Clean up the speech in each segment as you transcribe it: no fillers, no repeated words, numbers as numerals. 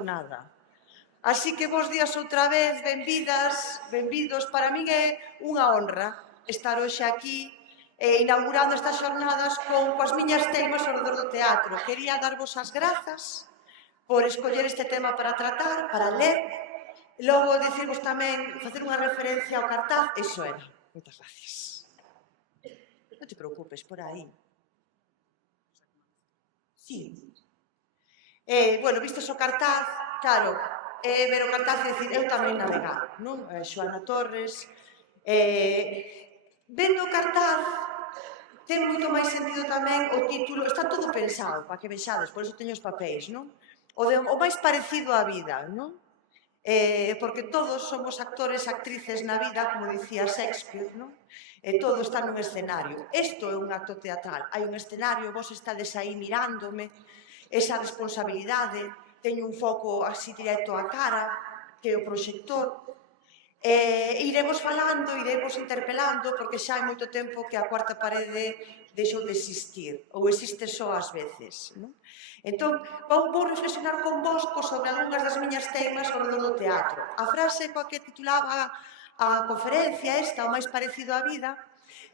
xornada. Así que bons días outra vez, benvidas, benvidos. Para min é unha honra estar hoxe aquí inaugurando estas xornadas coas miñas temas ao redor do teatro. Quería darvos as grazas por escoller este tema para tratar, para ler, e logo dicirvos tamén, facer unha referencia ao cartaz, iso era. Moitas gracias. Non te preocupes, por aí. Sí. Bueno, vistes o cartaz, claro, ver o cartaz e dicir, eu tamén navegar, non? Xoana Torres. Vendo o cartaz, ten moito máis sentido tamén o título, está todo pensado, para que vexades, por iso teño os papéis, non? O máis parecido á vida, non? Porque todos somos actores e actrices na vida, como dicía Shakespeare, non? Todo está nun escenario. Isto é un acto teatral. Hai un escenario, vos estades aí mirándome, esa responsabilidade, teño un foco así directo á cara, que é o proxector. Iremos falando, iremos interpelando, porque xa hai moito tempo que a cuarta parede deixou de existir, ou existe só ás veces, non? Entón, vou reflexionar convosco sobre algunhas das miñas temas ao redor do teatro. A frase coa que titulaba a conferencia esta, o máis parecido á vida,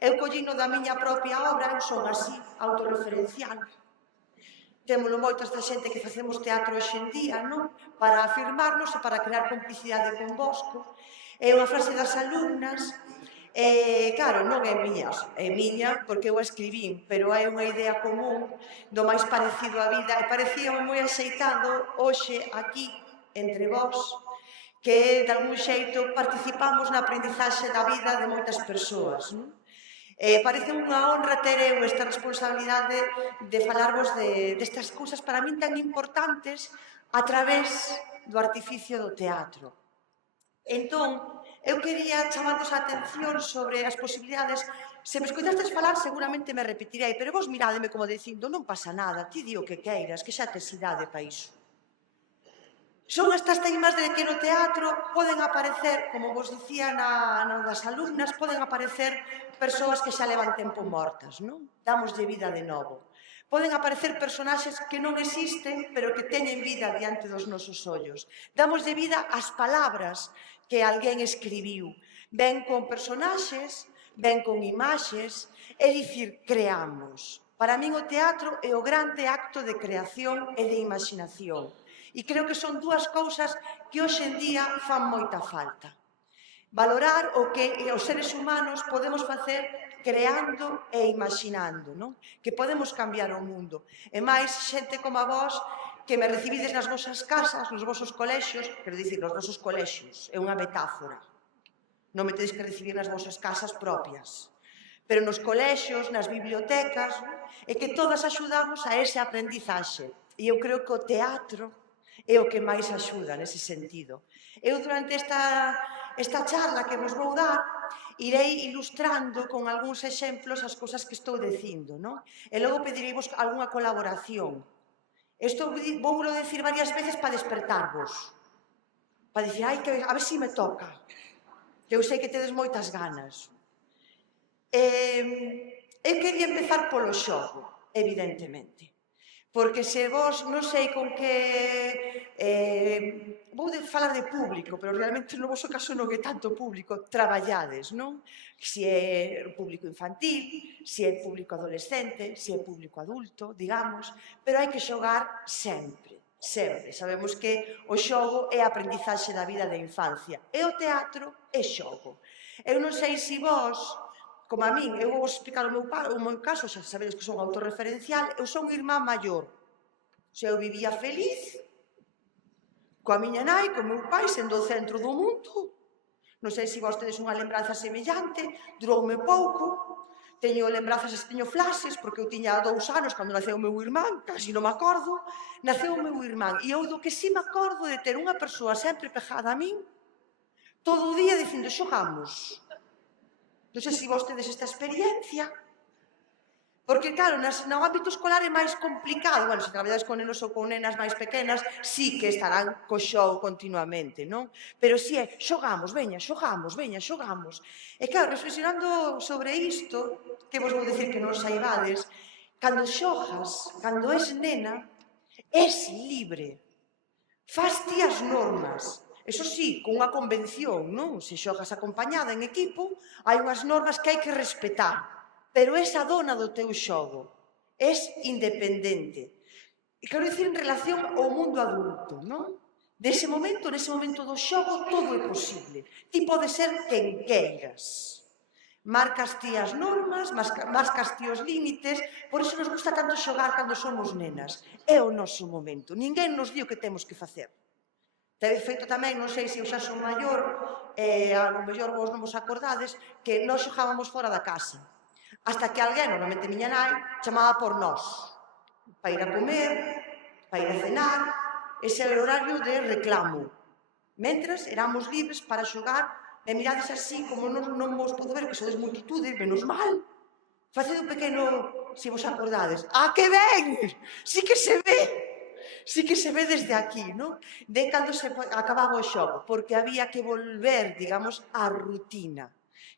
eu collino da miña propia obra, eu son así, autorreferencial. Témolo moito esta xente que facemos teatro hoxe en día, non? Para afirmarnos e para crear complicidade convosco. É unha frase das alumnas, claro, non é miña porque eu a escribín, pero hai unha idea común do máis parecido á vida e parecíame moi axeitado hoxe aquí, entre vós, que de algún xeito participamos na aprendizaxe da vida de moitas persoas, non? Parece unha honra ter eu esta responsabilidade de falarvos destas cousas para min tan importantes a través do artificio do teatro. Entón, eu quería chamarvos a atención sobre as posibilidades. Se me escoitastes falar, seguramente me repetirei, pero vos mirádeme como dicindo, non pasa nada, ti di o que queiras, que xa tes idade para iso. Son estas teimas de que no teatro poden aparecer, como vos dicía das alumnas, poden aparecer persoas que xa levan tempo mortas, non? Damoslle vida de novo. Poden aparecer personaxes que non existen, pero que teñen vida diante dos nosos ollos. Damoslle vida ás palabras que alguén escribiu. Ven con personaxes, ven con imaxes, é dicir, creamos. Para min o teatro é o grande acto de creación e de imaginación. E creo que son dúas cousas que hoxe en día fan moita falta. Valorar o que os seres humanos podemos facer creando e imaginando, non? Que podemos cambiar o mundo. E máis xente como a vós que me recibides nas vosas casas, nos vosos colexios, quero dicir, nos nosos colexios, é unha metáfora. Non me tedes que recibir nas vosas casas propias. Pero nos colexios, nas bibliotecas, é que todas axudamos a ese aprendizaxe. E eu creo que o teatro é o que máis axuda nese sentido. Eu, durante esta charla que vos vou dar, irei ilustrando con algúns exemplos as cousas que estou dicindo, non? E logo pedireivos algunha colaboración. Isto voulo decir varias veces para despertarvos. Para dicir, ai, a ver se me toca. Que eu sei que tedes moitas ganas. Eu quería empezar polo xogo, evidentemente. Porque se vos, non sei con que... vou falar de público, pero realmente no vosso caso non é tanto público, traballades, non? Se é público infantil, se é público adolescente, se é público adulto, digamos, pero hai que xogar sempre, sempre. Sabemos que o xogo é a aprendizaxe da vida da infancia, e o teatro é xogo. Eu non sei se vos... Como a min, eu vou explicar o meu caso, xa sabedes que son autorreferencial, eu son irmá maior. Se eu vivía feliz, coa miña nai, co meu pai, sendo o centro do mundo. Non sei se vos tedes unha lembranza semellante, duroume pouco, teño lembranzas, teño flashes, porque eu tiña 2 anos cando naceu o meu irmán, casi non me acordo, naceu o meu irmán, e eu do que si me acordo de ter unha persoa sempre pegada a min, todo o día dicindo, xogamos. Non sei se vos tedes esta experiencia, porque, claro, no ámbito escolar é máis complicado. Bueno, se traballades con nenos ou con nenas máis pequenas, sí que estarán co xogo continuamente, non? Pero si é, xogamos, veña, xogamos, veña, xogamos. E, claro, reflexionando sobre isto, que vos vou dicir que non saibades, cando xogas, cando és nena, és libre. Fas ti as normas. Eso sí, con unha convención, non? Se xogas acompañada en equipo, hai unhas normas que hai que respetar. Pero esa dona do teu xogo. Es independente. E quero dicir en relación ao mundo adulto, non? Nese momento do xogo, todo é posible. Ti podes ser quen queiras. Marcas ti as normas, marcas ti os límites, por iso nos gusta tanto xogar cando somos nenas. É o noso momento. Ninguén nos di o que temos que facer. De feito tamén, non sei se eu xa son maior, a lo mellor vos non vos acordades, que nós xogábamos fora da casa. Hasta que alguén, normalmente miña nai, chamaba por nós. Para ir a comer, para ir a cenar, ese era o horario de reclamo. Mentras, éramos libres para xogar, e mirades así, como non vos podo ver, que sodes multitude, menos mal. Faced un pequeno, se vos acordades. Ah, que ben! Sí que se ve! Sí que se ve desde aquí, non? De cando se acababa o xogo, porque había que volver, digamos, á rutina,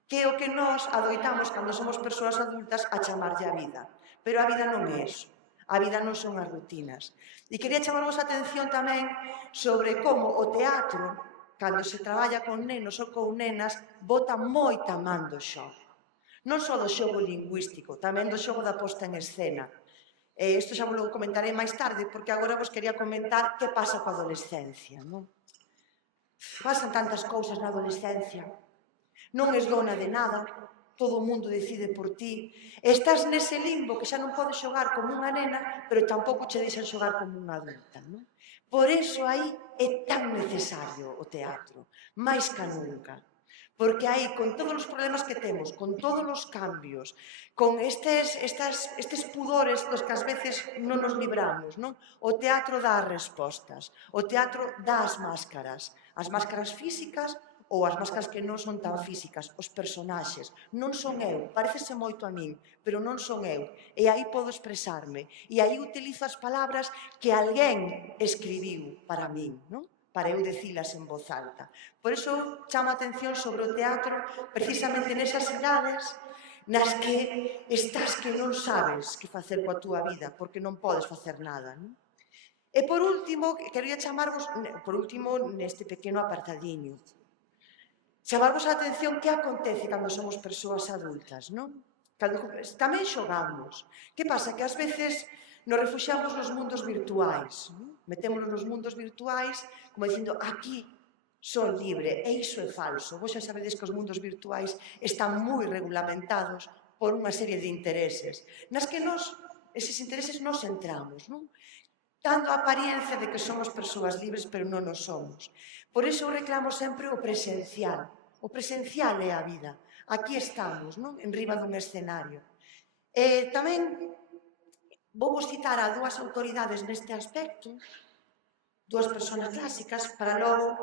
que é o que nós adoitamos cando somos persoas adultas a chamarlle a vida. Pero a vida non é eso. A vida non son as rutinas. E quería chamarvos a atención tamén sobre como o teatro, cando se traballa con nenos ou con nenas, bota moita man do xogo. Non só do xogo lingüístico, tamén do xogo da posta en escena. Isto xa vos comentarei máis tarde, porque agora vos quería comentar que pasa coa adolescencia, non? Pasan tantas cousas na adolescencia. Non es dona de nada, todo o mundo decide por ti. Estás nese limbo que xa non podes xogar como unha nena, pero tampouco che deixan xogar como unha adulta, non? Por iso aí é tan necesario o teatro, máis ca nunca. Porque aí, con todos os problemas que temos, con todos os cambios, con estes pudores dos que ás veces non nos libramos, non? O teatro dá as respostas, o teatro dá as máscaras físicas ou as máscaras que non son tan físicas, os personaxes. Non son eu, parecese moito a min, pero non son eu. E aí podo expresarme, e aí utilizo as palabras que alguén escribiu para min, non? Para eu decilas en voz alta. Por iso chamo a atención sobre o teatro precisamente nesas idades nas que estás que non sabes que facer coa túa vida, porque non podes facer nada, non? E por último, quería chamarvos, neste pequeno apartadiño, chamarvos a atención que acontece cando somos persoas adultas, non? Cando tamén xogamos. Que pasa? Que ás veces nos refuxiamos nos mundos virtuais, non? Metémonos nos mundos virtuais como dicindo, aquí son libre, e iso é falso. Vos xa sabedes que os mundos virtuais están moi regulamentados por unha serie de intereses, nas que eses intereses nos entramos, non? Dando a apariencia de que somos persoas libres, pero non nos somos. Por iso eu reclamo sempre o presencial. O presencial é a vida. Aquí estamos, non? En riba dun escenario. E tamén vou vos citar a dúas autoridades neste aspecto, dúas persoas clásicas, para logo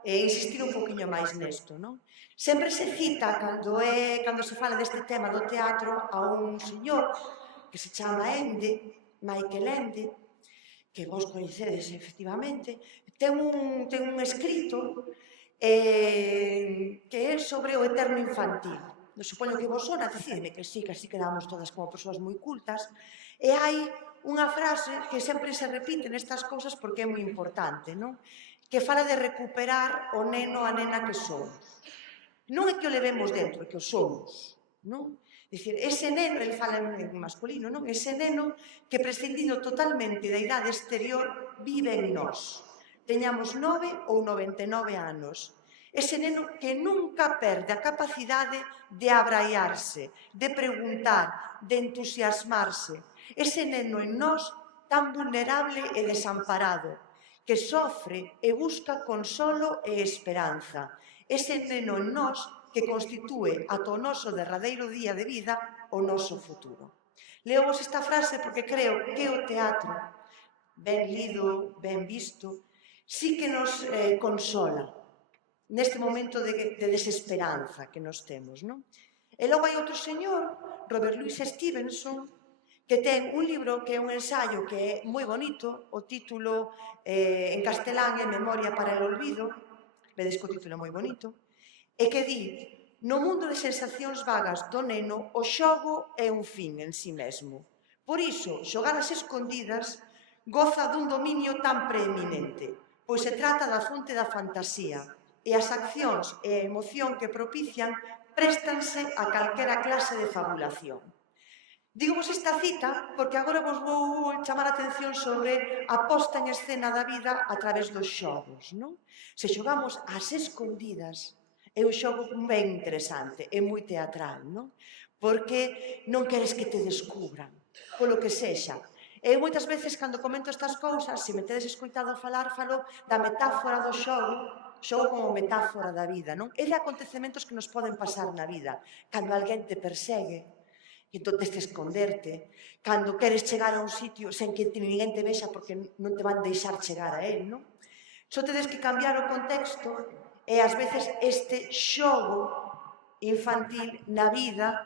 insistir un poquinho máis nesto, non? Sempre se cita, cando se fala deste tema do teatro, a un señor que se chama Michael Ende, que vos coñecedes efectivamente, ten un escrito que é sobre o eterno infantil. Supoño que vos sona, decidme que sí, que así quedamos todas como persoas moi cultas, e hai unha frase que sempre se repite nestas cousas porque é moi importante, non? Que fala de recuperar o neno, a nena que somos. Non é que o levemos dentro, é que o somos, non? Dicir, ese neno, ele fala en masculino, non? Ese neno que prescindindo totalmente da idade exterior vive en nós. Teñamos 9 ou 99 anos. Ese neno que nunca perde a capacidade de abraiarse, de preguntar, de entusiasmarse. Ese neno en nós tan vulnerable e desamparado, que sofre e busca consolo e esperanza. Ese neno en nós que constitúe ata o noso derradeiro día de vida o noso futuro. Leovos esta frase porque creo que o teatro, ben lido, ben visto, sí que nos consola neste momento de desesperanza que nos temos, non? E logo hai outro señor, Robert Louis Stevenson, que ten un libro que é un ensaio que é moi bonito, o título en castelán é Memoria para el olvido, vedes que o título é moi bonito, e que di, no mundo de sensacións vagas do neno, o xogo é un fin en si mesmo. Por iso, xogar as escondidas goza dun dominio tan preeminente, pois se trata da fonte da fantasía, e as accións e a emoción que propician préstanse a calquera clase de fabulación. Dígovos esta cita porque agora vos vou chamar a atención sobre a posta en escena da vida a través dos xogos, non? Se xogamos ás escondidas, é un xogo ben interesante, é moi teatral, non? Porque non queres que te descubran, polo que sexa. Eu moitas veces, cando comento estas cousas, se me tedes escoitado falar, falo da metáfora do xogo como metáfora da vida, non? É de acontecementos que nos poden pasar na vida. Cando alguén te persegue, e entón tes de esconderte, cando queres chegar a un sitio sen que ninguén te vexa porque non te van deixar chegar a él, non? Só tedes que cambiar o contexto e ás veces este xogo infantil na vida,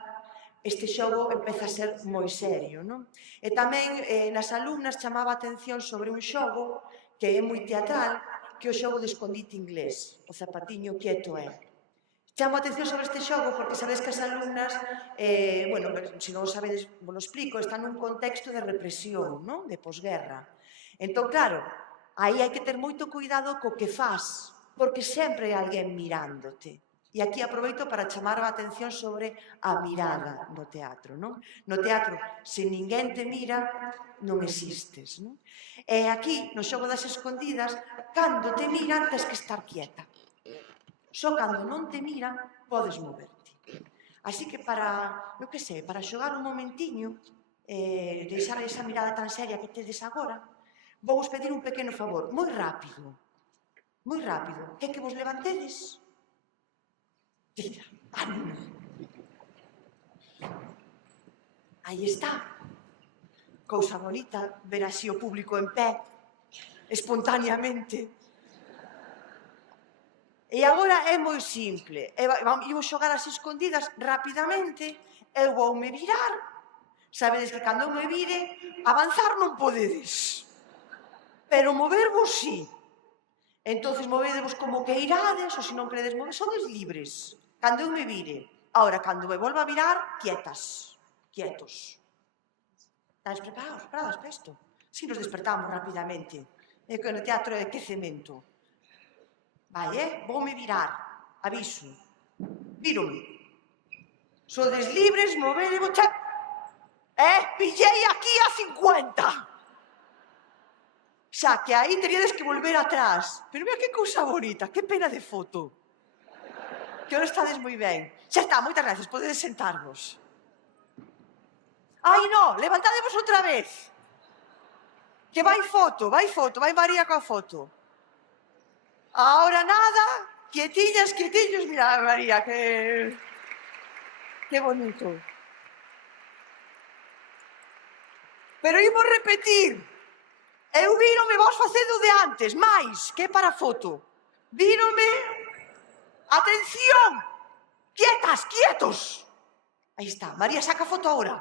este xogo empeza a ser moi serio, non? E tamén nas alumnas chamaba a atención sobre un xogo que é moi teatral, que é o xogo de escondite inglés, o zapatiño quieto é. Chamo a atención sobre este xogo porque sabedes que as alumnas, bueno, se non o sabedes, vos lo explico, están nun contexto de represión, non? De posguerra. Entón, claro, aí hai que ter moito cuidado co que faz, porque sempre hai alguén mirándote. E aquí aproveito para chamar a atención sobre a mirada no teatro, non? No teatro, se ninguén te mira, non existes, non? E aquí, no xogo das escondidas, cando te miran, tens que estar quieta. Só cando non te miran, podes moverte. Así que para, eu que sei, para xogar un momentiño, deixar esa mirada tan seria que tedes agora, vou vos pedir un pequeno favor, moi rápido, que vos levantedes. Mira, aí está. Cousa bonita, ver así o público en pé, espontaneamente. E agora é moi simple, imos xogar as escondidas rapidamente, eu voume virar, sabedes que cando eu me vire, avanzar non podedes, pero movervos sí. Entonces movedevos como que irades, ou se non queredes mover, sodes libres, cando eu me vire. Ahora, cando me volva a virar, quietas, quietos. Estades preparados para isto? Si nos despertamos rapidamente, é que no teatro é quecemento. Vai, voume virar, aviso. Vírome. Sodes libres, movedevos, pillei aquí a 50. Xa que aí teríades que volver atrás. Pero mira que cousa bonita, que pena de foto. Que ahora estades moi ben. Xa está, moitas gracias, podedes sentarvos. Ai, no, levantadevos outra vez. Que vai foto, vai María coa foto. Ahora nada, quietiñas, mira, María, que bonito. Pero imos repetir. Eu vírome vos facendo de antes, máis, que para foto. Vírome, atención, quietas, quietos. Aí está, María, saca foto ahora.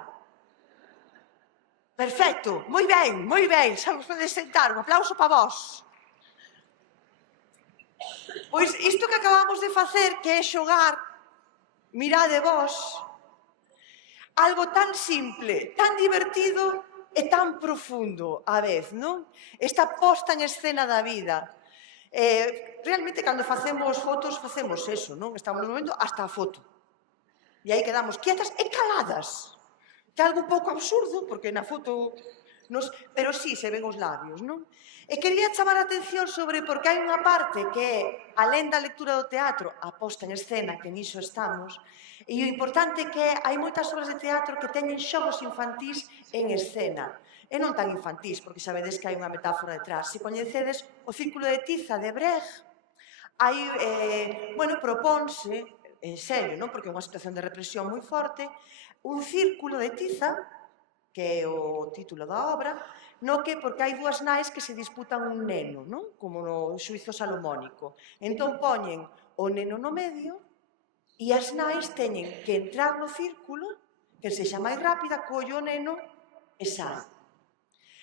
Perfecto, moi ben, xa vos podedes sentar, un aplauso para vos. Pois isto que acabamos de facer, que é xogar, mirade vos, algo tan simple, tan divertido e tan profundo á vez, non? Esta posta en escena da vida. Realmente, cando facemos fotos, facemos eso, non? Estamos no momento hasta a foto. E aí quedamos quietas e caladas. Que é algo un pouco absurdo, porque na foto... Pero sí, se ven os labios, non? E quería chamar a atención sobre porque hai unha parte que é, alén da lectura do teatro, a posta en escena, que niso estamos, e o importante que hai moitas obras de teatro que teñen xogos infantís en escena. E non tan infantís, porque sabedes que hai unha metáfora detrás. Se coñecedes o Círculo de Tiza de Brecht, hai, propónse, en serio, non? Porque é unha situación de represión moi forte, un círculo de tiza, que é o título da obra, porque hai dúas nais que se disputan un neno, non? Como no xuizo salomónico. Entón poñen o neno no medio e as nais teñen que entrar no círculo, que sexa máis rápida, colle o neno e sae.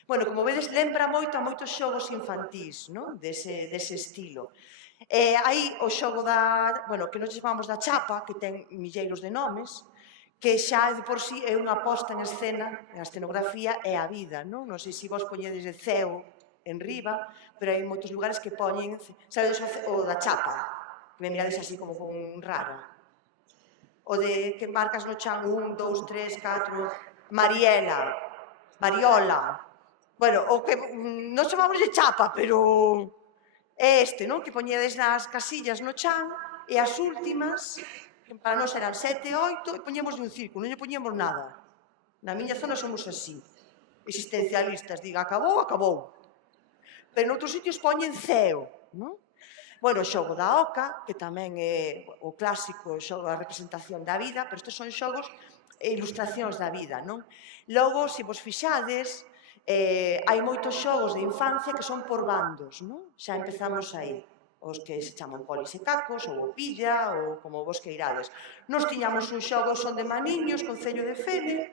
Bueno, como vedes, lembra moito a moitos xogos infantís, non? Dese estilo. Aí o xogo que nos chamamos da chapa, que ten milleiros de nomes, que xa de por sí é unha posta en escena, a escenografía é a vida, non? Non sei se vos poñedes de ceo, en riba, pero hai moitos lugares que poñen, sabedes, o da chapa, que me mirades así como con raro, o de que marcas no chan 1, 2, 3, 4, Mariela, Mariola, bueno, o que non chamamos de chapa, pero é este, non? Que poñedes nas casillas no chan e as últimas, que para nós eran 7, 8, e poñemos un círculo, non lle poñemos nada. Na miña zona somos así, existencialistas, diga, acabou, acabou. Pero noutros sitios poñen ceo, non? Bueno, o xogo da oca, que tamén é o clásico xogo da representación da vida, pero estes son xogos e ilustracións da vida, non? Logo, se vos fixades, hai moitos xogos de infancia que son por bandos, non? Xa empezamos aí, os que se chaman polis e cacos, ou o pilla, ou como vos queirades. Nos tiñamos un xogo son de maniños, Concello de Fene,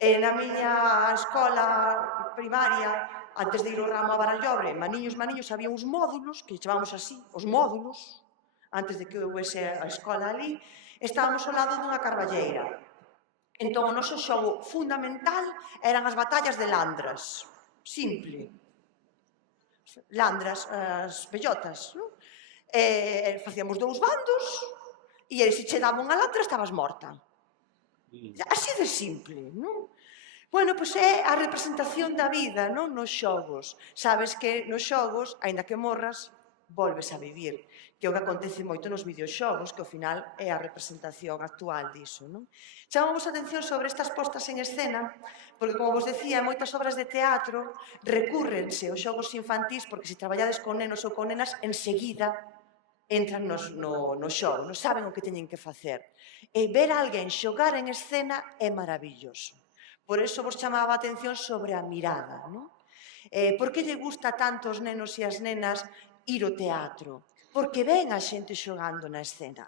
e na miña escola primaria, antes de ir ao ramo a Barallobre, maniños, había uns módulos, que chamamos así, os módulos, antes de que houvese a escola ali, estábamos ao lado dunha carballeira. Entón, o noso xogo fundamental eran as batallas de landras. Simple. Landras, as bellotas, non? Facíamos 2 bandos, e se che daba unha landra, estabas morta. Así de simple, non? Bueno, pois é a representación da vida, non? Nos xogos. Sabes que nos xogos, aínda que morras, volves a vivir. Que é o que acontece moito nos videoxogos, que ao final é a representación actual diso, non? Chamamos a atención sobre estas postas en escena, porque, como vos decía, en moitas obras de teatro recúrrense os xogos infantís, porque se traballades con nenos ou con nenas, enseguida entran no xogo, non saben o que teñen que facer. E ver a alguén xogar en escena é maravilloso. Por iso vos chamaba a atención sobre a mirada, non? Por que lle gusta tanto aos nenos e as nenas ir ao teatro? Porque ven a xente xogando na escena.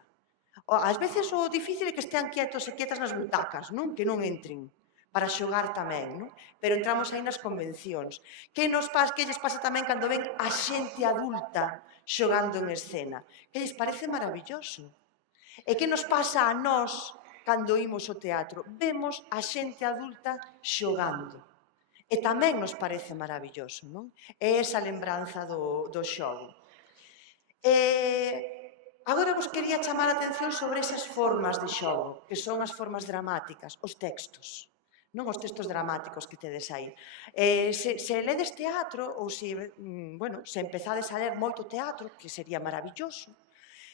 Ás veces o difícil é que estean quietos e quietas nas butacas, non? Que non entren para xogar tamén, non? Pero entramos aí nas convencións. Que lles pasa tamén cando ven a xente adulta xogando en escena? Que lles parece maravilloso. E que nos pasa a nós cando imos ao teatro? Vemos a xente adulta xogando. E tamén nos parece maravilloso, non? É esa lembranza do xogo. Agora vos quería chamar a atención sobre esas formas de xogo, que son as formas dramáticas, os textos, non os textos dramáticos que tedes aí. Se ledes teatro, ou se empezades a ler moito teatro, que sería maravilloso,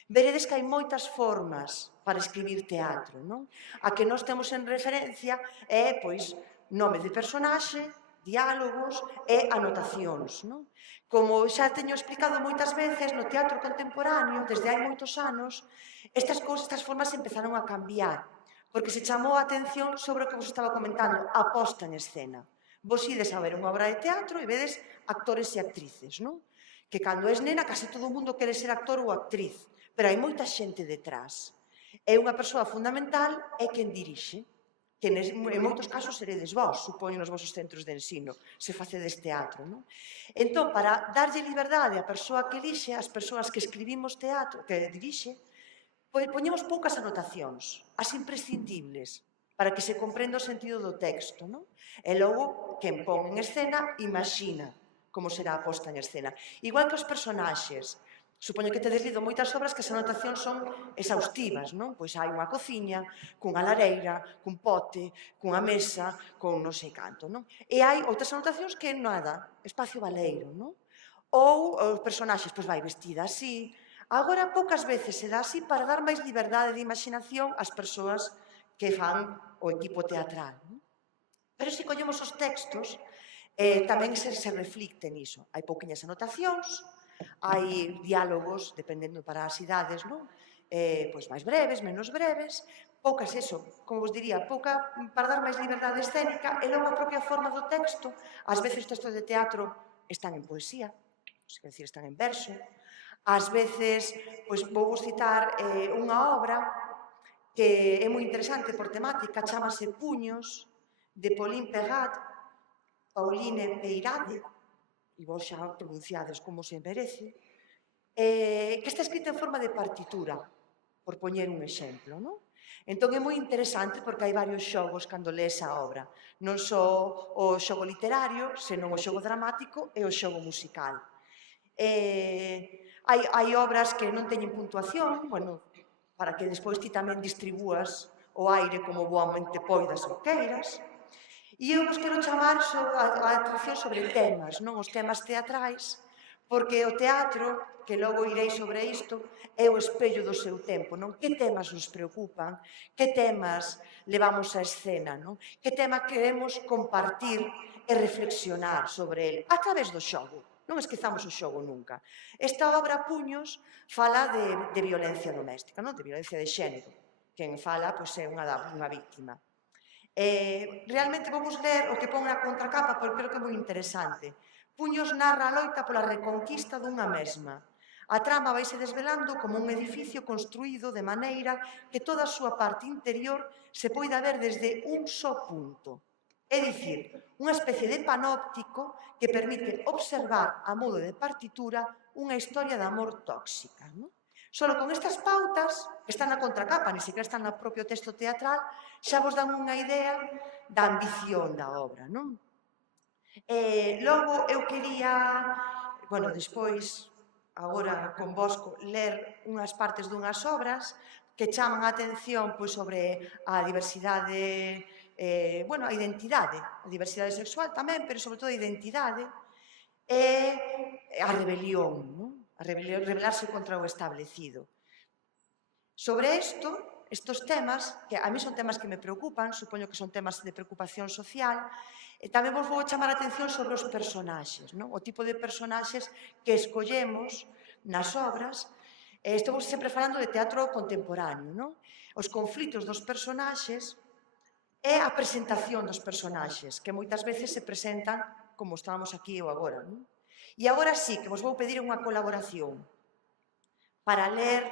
veredes que hai moitas formas para escribir teatro, non? A que nós temos en referencia é, pois, nome de personaxe, diálogos e anotacións, non? Como xa teño explicado moitas veces, no teatro contemporáneo, desde hai moitos anos, estas formas empezaron a cambiar, porque se chamou a atención sobre o que vos estaba comentando, a posta en escena. Vos ides a ver unha obra de teatro e vedes actores e actrices, non? Que cando és nena, case todo o mundo quere ser actor ou actriz, pero hai moita xente detrás. E unha persoa fundamental é quen dirixe, que en moitos casos seredes vós, supoño nos vosos centros de ensino, se facedes teatro, non? Entón, para darlle liberdade á persoa que elixe, as persoas que escribimos teatro, que dirixe, poñemos poucas anotacións, as imprescindibles, para que se comprenda o sentido do texto, non? E logo, quen pon en escena, imagina como será a posta en escena. Igual que os personaxes. Supoño que tedes lido moitas obras que as anotacións son exhaustivas, non? Pois hai unha cociña, cunha lareira, cun pote, cunha mesa, con non sei canto, non? E hai outras anotacións que nada, espacio baleiro, non? Ou os personaxes, pois vai vestida así. Agora, poucas veces se dá así para dar máis liberdade de imaginación ás persoas que fan o equipo teatral, non? Pero se collemos os textos, tamén se reflicten iso. Hai pouquiñas anotacións, hai diálogos, dependendo para as idades, non? Pois máis breves, menos breves, poucas, como vos diría, pouca para dar máis liberdade escénica, e logo a propia forma do texto. Ás veces os textos de teatro están en poesía, quer dizer, están en verso. Ás veces, pois vou vos citar unha obra que é moi interesante por temática, chamase Puños, de Pauline Perrat, Pauline Peirade, e vos xa pronunciades como se merece, que está escrita en forma de partitura, por poñer un exemplo, non? Entón é moi interesante porque hai varios xogos cando lees a obra. Non só o xogo literario, senón o xogo dramático e o xogo musical. Hai obras que non teñen puntuación, bueno, para que despois ti tamén distribúas o aire como boamente poidas ou queiras. E eu vos quero chamar a atención sobre temas, non os temas teatrais, porque o teatro, que logo irei sobre isto, é o espello do seu tempo, non? Que temas nos preocupan? Que temas levamos á escena, non? Que tema queremos compartir e reflexionar sobre ele a través do xogo? Non esquezamos o xogo nunca. Esta obra Puños fala de violencia doméstica, non? De violencia de xénero. Quen fala, pois, é unha víctima. Realmente vamos ler o que pon na contracapa porque creo que é moi interesante. Puños narra a loita pola reconquista dunha mesma. A trama vaise desvelando como un edificio construído de maneira que toda a súa parte interior se poida ver desde un só punto. É dicir, unha especie de panóptico que permite observar a modo de partitura unha historia de amor tóxica, non? Solo con estas pautas, que están na contracapa, ni siquiera están no propio texto teatral, xa vos dan unha idea da ambición da obra, non? Logo, eu quería, bueno, despois, agora con vosco, ler unhas partes dunhas obras que chaman a atención pois, sobre a diversidade, bueno, a identidade, a diversidade sexual tamén, pero sobre todo a identidade, e a rebelión, non? A rebelarse contra o establecido. Sobre isto, estos temas, que a mí son temas que me preocupan, supoño que son temas de preocupación social, e tamén vos vou chamar a atención sobre os personaxes, non? O tipo de personaxes que escollemos nas obras. Estou sempre falando de teatro contemporáneo, non? Os conflitos dos personaxes e a presentación dos personaxes, que moitas veces se presentan como estábamos aquí ou agora, non? E agora sí que vos vou pedir unha colaboración para ler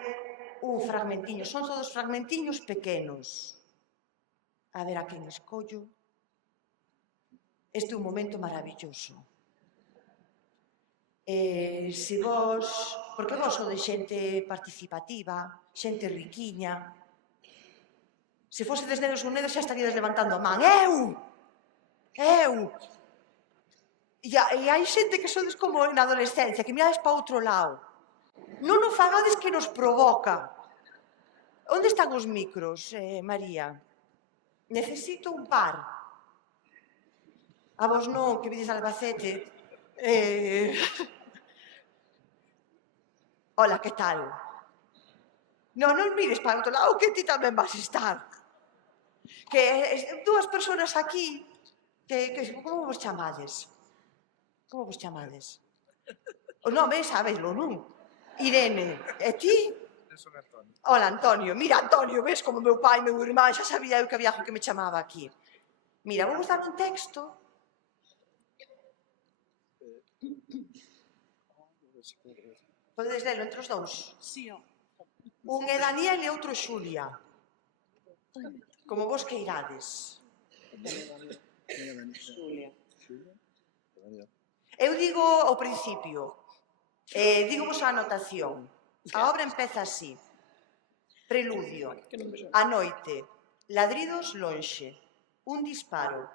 un fragmentiño. Son todos fragmentiños pequenos. A ver a quen escollo. Este é un momento maravilloso. Se vos... Porque vos sodes xente participativa, xente riquiña. Se fosedes nenos ou nedas xa estaríades levantando a man. Eu! E hai xente que sodes como na adolescencia, que mirades para outro lado. Non o fagades que nos provoca. Onde están os micros, María? Necesito un par. A vos non, que vides Albacete. Hola, que tal? Non mires para outro lado, que ti tamén vas estar. Que dúas persoas aquí, como vos chamades? Como vos chamades? O nome, sabeslo, non? Irene, e ti? Son Antonio. Hola, Antonio. Mira, Antonio, ves como meu pai, meu irmán, xa sabía eu que había algo que me chamaba aquí. Mira, vou vos dar un texto. Podedes lelo entre os dous? Sí, ó. Un é Daniel e outro Xulia. Como vos queirades. Xulia. Eu digo ao principio, digo vos a anotación. A obra empeza así. Preludio. A noite. Ladridos lonxe. Un disparo.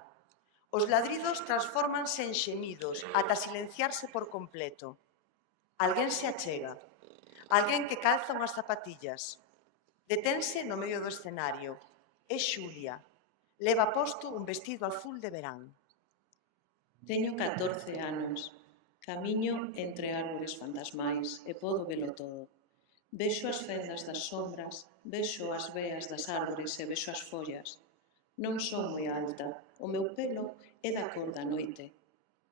Os ladridos transfórmanse en xemidos ata silenciarse por completo. Alguén se achega. Alguén que calza unhas zapatillas. Detense no medio do escenario. É Xulia. Leva posto un vestido azul de verán. Teño 14 anos. Camiño entre árbores fantasmais e podo velo todo. Vexo as fendas das sombras, vexo as veas das árbores e vexo as follas. Non son moi alta, o meu pelo é da cor da noite.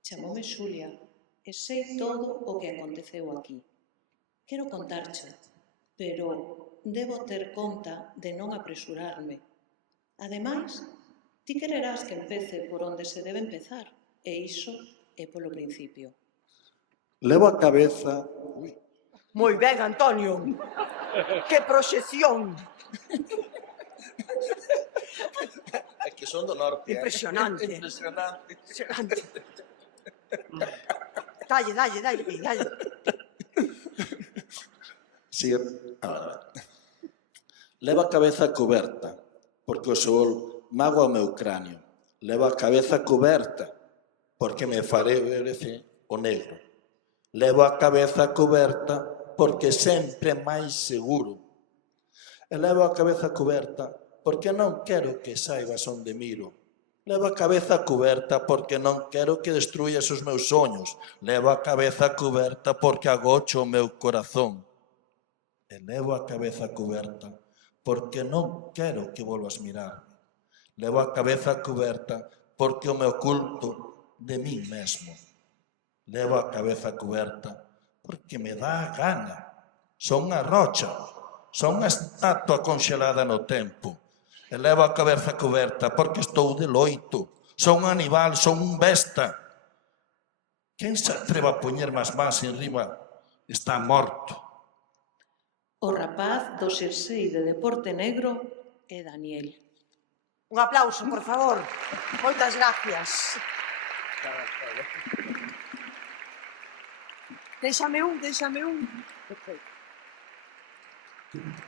Chamome Xulia e sei todo o que aconteceu aquí. Quero contarche, pero debo ter conta de non apresurarme. Ademais, ti quererás que empece por onde se debe empezar, e iso é polo principio. Levo a cabeza... Moi ben, Antonio. Que proxección. É que son do norte. Impresionante. Impresionante. Impresionante. Dalle. Sí, Levo a cabeza cuberta, porque o sol magua o meu cráneo. Levo a cabeza cuberta, porque me favorece o negro. Levo a cabeza cuberta, porque sempre máis seguro. E levo a cabeza cuberta, porque non quero que saibas onde miro. Levo a cabeza cuberta porque non quero que destruyas os meus soños. Levo a cabeza cuberta porque agocho o meu corazón. E levo a cabeza cuberta porque non quero que volvas mirar. Levo a cabeza cuberta porque me oculto de mí mesmo. Levo a cabeza cuberta porque me dá a gana. Son unha rocha, son unha estatua conxelada no tempo. E levo a cabeza cuberta porque estou de loito. Son un animal, son un besta. Quen se atreva a poñer as mans en riba está morto. O rapaz do xersei de deporte negro é Daniel. Un aplauso, por favor. Moitas gracias. Déxame un.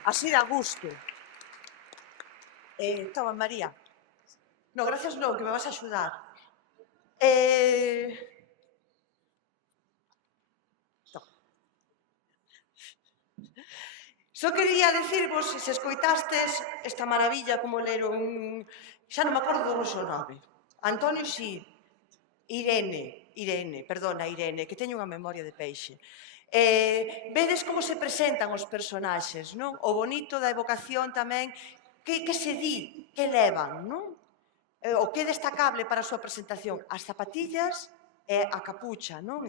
Así dá gusto. Toma, María. No, gracias non, que me vas a axudar. Toma. Só quería decirvos, se escoitastes esta maravilla como leron, xa non me acordo do noso nome. Antonio si, Irene, que teño unha memoria de peixe. Vedes como se presentan os personaxes, non? O bonito da evocación tamén, que se di, que levan, non? O que é destacable para a súa presentación, as zapatillas e a capucha, non?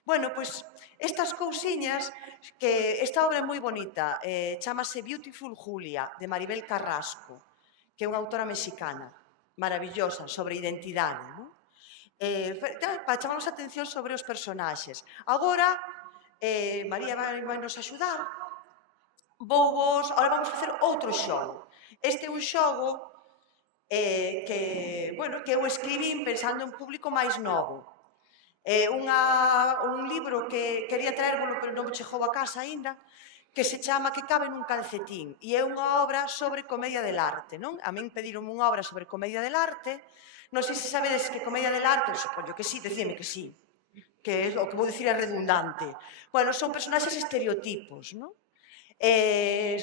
Bueno, pois, estas cousiñas, que esta obra é moi bonita, chamase Beautiful Julia, de Maribel Carrasco, que é unha autora mexicana, maravillosa, sobre identidade, non? Para chamarnos a atención sobre os personaxes. Agora, María vai nos axudar, agora vamos facer outro xogo. Este é un xogo que eu escribín pensando en público máis novo. Un libro que quería traérvolo, pero non me chegou a casa aínda, que se chama Que cabe nun calcetín, e é unha obra sobre comedia del arte, non? A min pediron unha obra sobre comedia del arte. Non sei se sabedes que comedia del arte, supoño que sí, decídeme que sí, que o que vou dicir é redundante. Bueno, son personaxes estereotipos, non?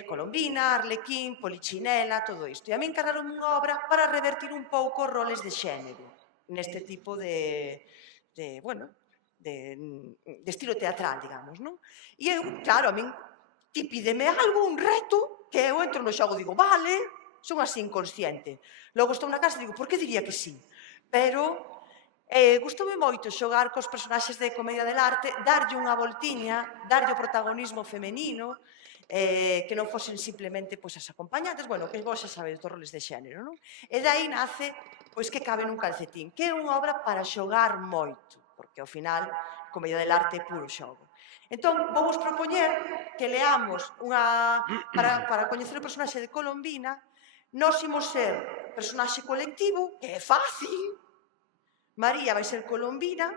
Colombina, Arlequín, Polichinela, todo isto. E a mí encargaron unha obra para revertir un pouco os roles de xénero neste tipo de estilo teatral, digamos, non? E eu, claro, a min ti pídeme algo, un reto, que eu entro no xogo e digo, vale, son así inconsciente. Logo estou na casa e digo, por que diría que sí? Pero gustoume moito xogar cos personaxes de comedia del arte, darlle unha voltiña, darlle o protagonismo femenino, que non fosen simplemente as acompañantes, bueno, que vos xa sabedes dos roles de xénero, non? E dai nace, Que cabe nun calcetín, que é unha obra para xogar moito, porque ao final, comedia del arte é puro xogo. Entón, vou vos propoñer que leamos para coñecer o personaxe de Colombina, nós imos ser personaxe colectivo, que é fácil, María vai ser Colombina,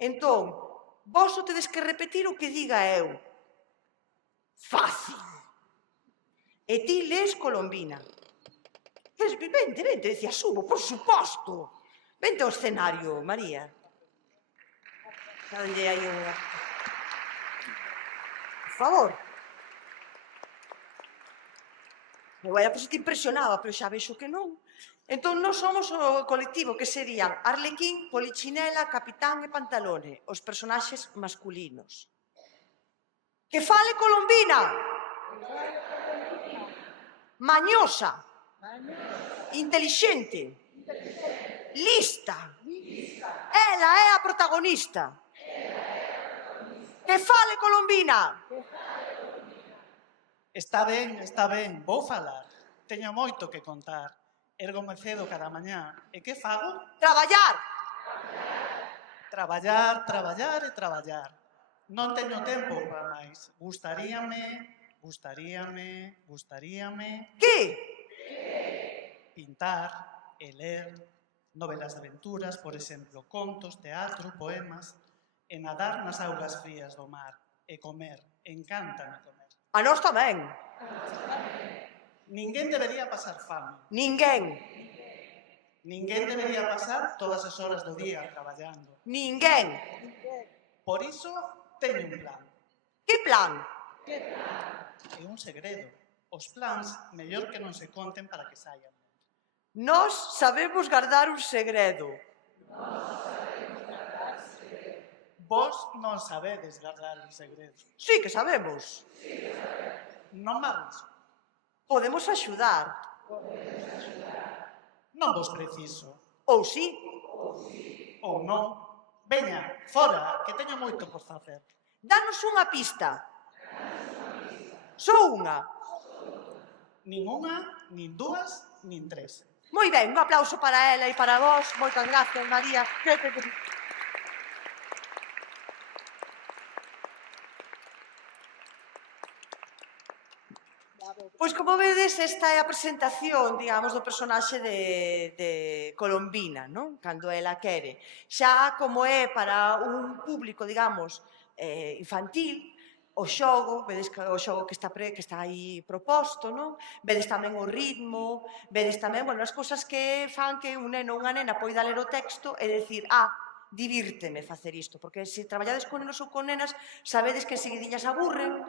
entón, vos o tedes que repetir o que diga eu. Fácil. E ti lees Colombina. Vente, decía, subo, por suposto. Vente ao escenario, María. Dalle aí unha... Por favor. Pois te impresionaba, pero xa vexo que non. Entón, nós somos o colectivo que serían Arlequín, Polichinela, Capitán e Pantalone, os personaxes masculinos. Que fale Colombina! Mañosa! Intelixente! Lista! Ela é a protagonista! Que fale Colombina! Está ben, vou falar. Teño moito que contar. Ergome cedo cada mañá. E que fago? Traballar! Traballar e traballar. Non teño tempo para máis. Gustaríame... Que? Pintar e ler novelas de aventuras, por exemplo, contos, teatro, poemas, e nadar nas augas frías do mar, e comer. Encántame comer. A nós tamén. Ninguén debería pasar fame. Ninguén. Ninguén debería pasar todas as horas do día traballando. Ninguén. Por iso, teño un plan. Que plan? É un segredo. Os plans, mellor que non se conten para que saian. Nós sabemos guardar un segredo. Vos non sabedes guardar un segredo. Sí que sabemos. Non me arrisco. Podemos axudar. Non vos preciso. Ou sí. Ou non. Veña, fora, que teño moito por facer. Danos unha pista. Só unha. Nin unha, nin dúas, nin tres. Moi ben, un aplauso para ela e para vos. Moitas gracias, María. Pois como vedes, esta é a presentación, digamos, do personaxe de Colombina, non? Cando ela quere. Xa como é para un público, digamos, infantil, o xogo, vedes o xogo que está aí proposto, non? Vedes tamén o ritmo, vedes tamén, bueno, as cousas que fan que un neno ou unha nena poida ler o texto e decir, divírteme facer isto, porque se traballades con nenos ou con nenas, sabedes que seguidiñas aburren,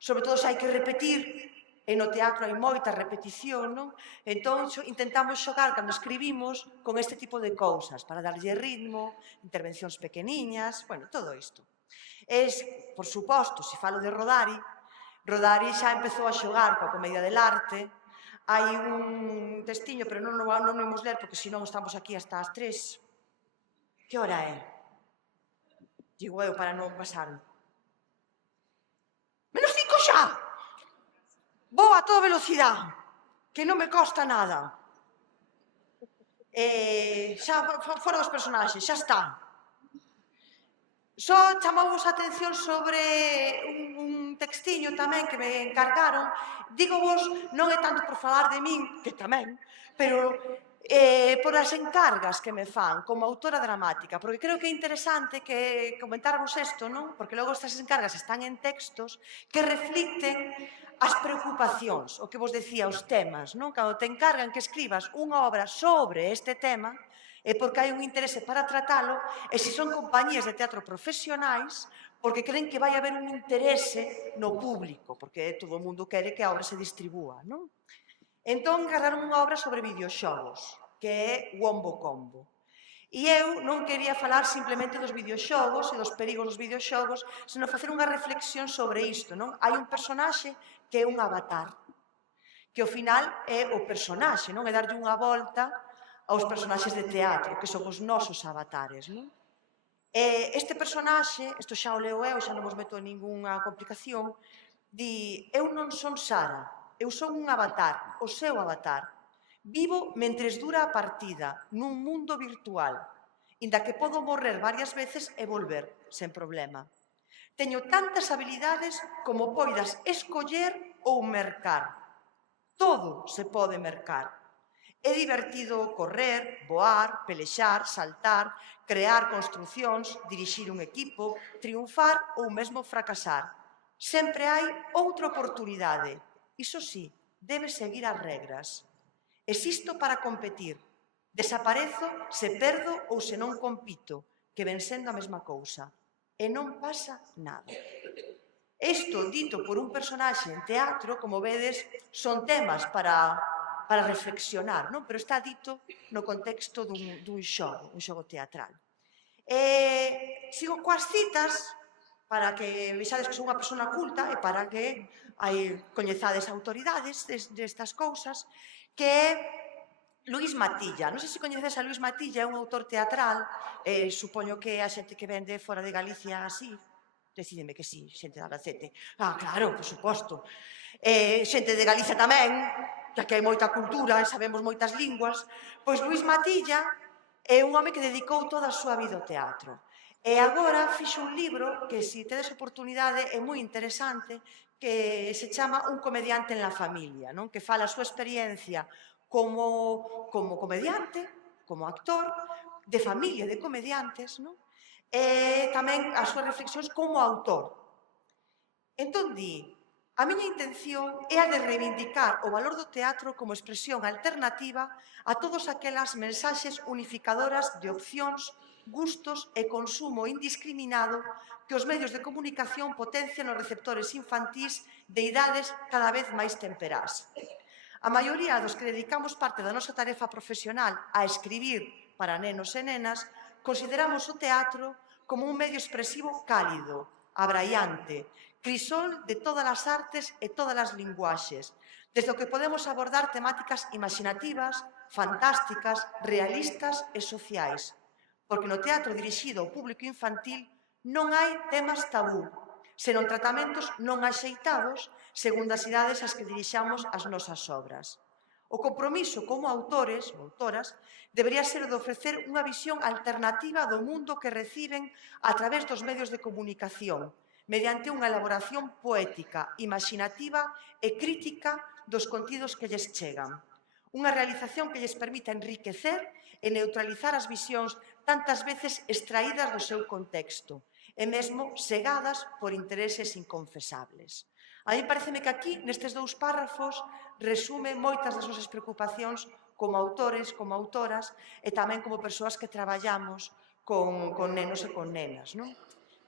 sobre todo se hai que repetir, e no teatro hai moita repetición, non? Entón, intentamos xogar, cando escribimos, con este tipo de cousas, para darlle ritmo, intervencións pequeniñas, bueno, todo isto. Por suposto, se falo de Rodari, Rodari xa empezou a xogar coa comedia del arte, hai un textiño, pero non o imos ler, porque senón estamos aquí hasta as 3. Que hora é? Digo eu, para non pasar. -5 xa! Vou a toda velocidade, que non me costa nada. Xa, fora dos personaxes, xa está. Só chamamos a atención sobre un textiño tamén que me encargaron. Digo vos, non é tanto por falar de min, que tamén, pero por as encargas que me fan como autora dramática, porque creo que é interesante que comentáramos isto, non? Porque logo estas encargas están en textos que reflicten as preocupacións, o que vos decía, os temas, non? Cando te encargan que escribas unha obra sobre este tema, é porque hai un interese para tratalo, e se son compañías de teatro profesionais, porque creen que vai haber un interese no público, porque todo o mundo quere que a obra se distribúa, non? Entón, encargaron unha obra sobre videoxogos, que é Wombo Combo. E eu non quería falar simplemente dos videoxogos e dos perigos dos videoxogos, senón facer unha reflexión sobre isto, non? Hai un personaxe que é un avatar, que ao final é o personaxe, non? É darlle unha volta aos personaxes de teatro, que son os nosos avatares, non? Este personaxe, isto xa o leo eu, xa non vos meto en ningunha complicación, di, eu non son Sara, eu son un avatar, o seu avatar. Vivo mentres dura a partida, nun mundo virtual, inda que podo morrer varias veces e volver, sen problema. Teño tantas habilidades como poidas escoller ou mercar. Todo se pode mercar. É divertido correr, voar, pelexar, saltar, crear construcións, dirixir un equipo, triunfar ou mesmo fracasar. Sempre hai outra oportunidade. Iso sí, debe seguir as regras. Existo para competir. Desaparezo se perdo ou se non compito, que ven sendo a mesma cousa. E non pasa nada. Isto, dito por un personaxe en teatro, como vedes, son temas para reflexionar, non? Pero está dito no contexto dun xogo teatral. Sigo coas citas, para que vexades que son unha persona culta e para que coñezades autoridades destas cousas, que é Luís Matilla. Non sei se coñeces a Luís Matilla, é un autor teatral, supoño que a xente que vende fora de Galicia así, decídeme que sí, xente de Albacete. Claro, por suposto. Xente de Galicia tamén, xa que hai moita cultura e sabemos moitas linguas. Pois Luís Matilla é un home que dedicou toda a súa vida ao teatro. E agora fixo un libro que, se tedes oportunidade, é moi interesante, que se chama Un comediante en la familia, non? Que fala a súa experiencia como comediante, como actor, de familia de comediantes, non? E tamén as súas reflexións como autor. Entón di, A miña intención é a de reivindicar o valor do teatro como expresión alternativa a todas aquelas mensaxes unificadoras de opcións, gustos e consumo indiscriminado que os medios de comunicación potencian nos receptores infantís de idades cada vez máis temperás. A maioría dos que dedicamos parte da nosa tarefa profesional a escribir para nenos e nenas consideramos o teatro como un medio expresivo cálido, abraiante, crisol de todas as artes e todas as linguaxes, desde o que podemos abordar temáticas imaginativas, fantásticas, realistas e sociais. Porque no teatro dirixido ao público infantil non hai temas tabú, senón tratamentos non axeitados segundo as idades ás que dirixamos as nosas obras. O compromiso como autores ou autoras debería ser o de ofrecer unha visión alternativa do mundo que reciben a través dos medios de comunicación, mediante unha elaboración poética, imaginativa e crítica dos contidos que lles chegan. Unha realización que lles permita enriquecer e neutralizar as visións tantas veces extraídas do seu contexto e mesmo cegadas por intereses inconfesables. A mí pareceme que aquí, nestes dous párrafos, resume moitas das nosas preocupacións como autores, como autoras e tamén como persoas que traballamos con nenos e con nenas, non?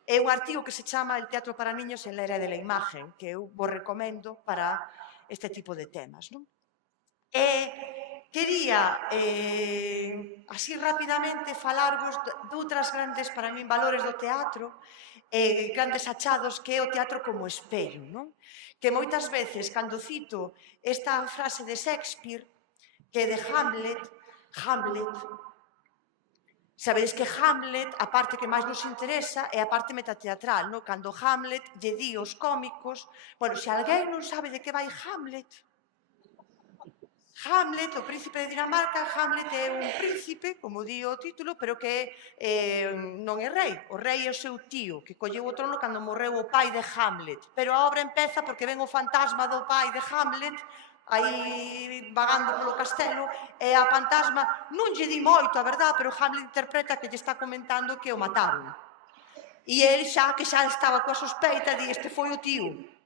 É un artigo que se chama El teatro para niños en la era de la imagen, que eu vos recomendo para este tipo de temas, non? Quería, así rapidamente, falarvos de outras grandes, para min, valores do teatro, grandes achados, que é o teatro como espello, non? Que moitas veces, cando cito esta frase de Shakespeare, que é de Hamlet, sabedes que Hamlet, a parte que máis nos interesa, é a parte metateatral, non? Cando Hamlet lle di aos cómicos, bueno, se alguén non sabe de que vai Hamlet, o príncipe de Dinamarca, Hamlet é un príncipe, como di o título, pero que non é rei. O rei é o seu tío, que colleu o trono cando morreu o pai de Hamlet. Pero a obra empeza porque ven o fantasma do pai de Hamlet aí vagando polo castelo, e a fantasma non lle di moito, a verdad, pero Hamlet interpreta que lle está comentando que o mataron. E ele xa estaba coa sospeita, di, este foi o tío.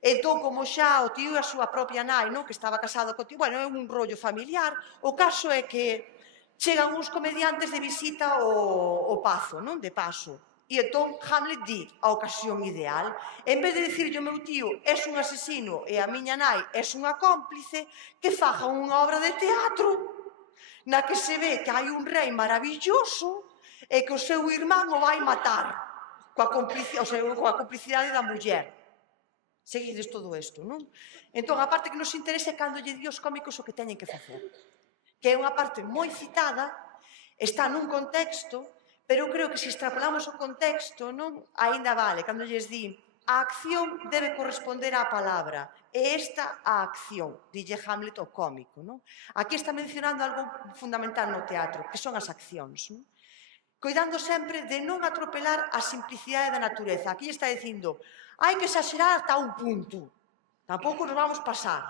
Entón, como xa o tío e a súa propia nai, non, que estaba casado co tío, bueno, é un rollo familiar, o caso é que chegan uns comediantes de visita ao pazo, non, de paso. E entón Hamlet di, a ocasión ideal, en vez de dicirlle o meu tío és un asesino e a miña nai és unha cómplice, que faja unha obra de teatro na que se ve que hai un rei maravilloso e que o seu irmán o vai matar coa complicidade da muller. Seguides todo isto, non? Entón, a parte que nos interesa é cando lle di aos cómicos o que teñen que facer, que é unha parte moi citada, está nun contexto, pero eu creo que se extrapolamos o contexto, non, aínda vale, cando lles di a acción debe corresponder á palabra, e esta a acción, dille Hamlet ao cómico, non? Aquí está mencionando algo fundamental no teatro, que son as accións, non? Coidando sempre de non atropelar a simplicidade da natureza. Aquí está dicindo, hai que exagerar ata un punto, tampouco nos vamos pasar.